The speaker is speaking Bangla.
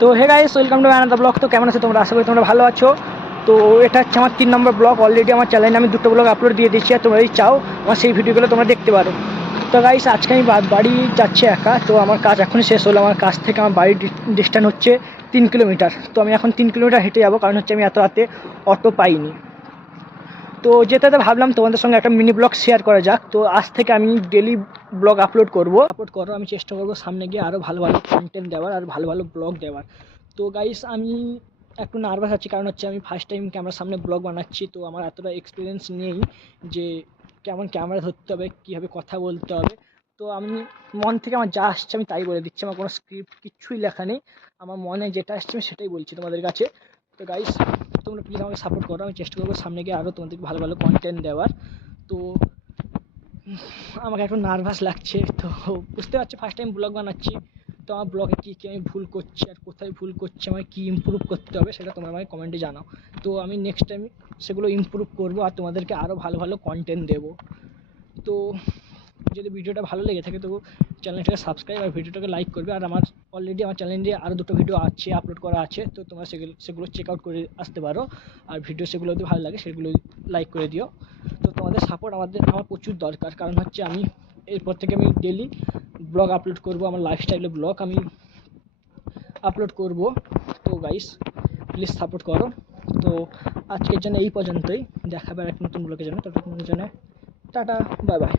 তো hey guys, welcome to another blog. তো কেমন আছো তোমরা? আশা করি তোমরা ভালো আছো। তো এটা হচ্ছে আমার 3 নম্বর ব্লগ। অলরেডি আমার চ্যানেলে আমি 2টো ব্লগ আপলোড দিয়ে দিচ্ছি, আর তোমরা যদি চাও আমার সেই ভিডিওগুলো তোমরা দেখতে পারো। তো গাইস, আজকে আমি বাড়ি যাচ্ছি একা। তো আমার কাজ এখনই শেষ হলো। আমার কাজ থেকে আমার বাড়ির ডিস্টেন্স হচ্ছে 3 কিলোমিটার। তো আমি এখন 3 কিলোমিটার হেঁটে যাবো, কারণ হচ্ছে আমি এত রাতে অটো পাইনি। তো যেতে ভাবলাম তোমাদের সঙ্গে একটা মিনি ব্লগ শেয়ার করা যাক। তো আজ থেকে আমি ডেলি ব্লগ আপলোড করবো। আমি চেষ্টা করবো সামনে গিয়ে আরও ভালো ভালো কন্টেন্ট দেওয়ার আর ভালো ভালো ব্লগ দেওয়ার। তো গাইস, আমি একটু নার্ভাস আছি, কারণ হচ্ছে আমি ফার্স্ট টাইম ক্যামেরার সামনে ব্লগ বানাচ্ছি। তো আমার এতটা এক্সপিরিয়েন্স নেই যে কেমন ক্যামেরা ধরতে হবে, কীভাবে কথা বলতে হবে। তো আমি মন থেকে আমার যা আসছে আমি তাই বলে দিচ্ছি। আমার কোনো স্ক্রিপ্ট কিচ্ছুই লেখা নেই। আমার মনে যেটা আসছে আমি সেটাই বলছি তোমাদের কাছে। তো গাইস, তোমরা প্লিজ আমাকে সাপোর্ট করো। আমি চেষ্টা করবো সামনে গিয়ে আরও তোমাদেরকে ভালো ভালো কন্টেন্ট দেওয়ার। তো আমাকে একটু নার্ভাস লাগছে। তো বুঝতে পারছি ফার্স্ট টাইম ব্লগ বানাচ্ছি। তো আমার ব্লগে কী কী আমি ভুল করছি আর কোথায় ভুল করছি, আমাকে কী ইমপ্রুভ করতে হবে সেটা তোমরা আমাকে কমেন্টে জানাও। তো আমি নেক্সট টাইম সেগুলো ইমপ্রুভ করবো আর তোমাদেরকে আরও ভালো ভালো কন্টেন্ট দেবো। তো যদি ভিডিওটা ভালো লেগে থাকে তো চ্যানেলটাকে সাবস্ক্রাইব আর ভিডিওটাকে লাইক করবে। আর আমার অলরেডি আমার চ্যানেলে আরও 2টো ভিডিও আছে, আপলোড করা আছে। তো তোমরা সেগুলো চেক আউট করে আসতে পারো। আর ভিডিও সেগুলো যদি ভালো লাগে সেগুলো লাইক করে দিও। তো তোমাদের সাপোর্ট আমার প্রচুর দরকার, কারণ হচ্ছে আমি এরপর থেকে আমি ডেলি ব্লগ আপলোড করব। আমার লাইফস্টাইলের ব্লগ আমি আপলোড করব। তো গাইস, প্লিজ সাপোর্ট করো। তো আজকের জন্য এই পর্যন্তই। দেখা হবে এক নতুন ব্লগের জন্য। ততক্ষণের জন্য টাটা, বাই বাই।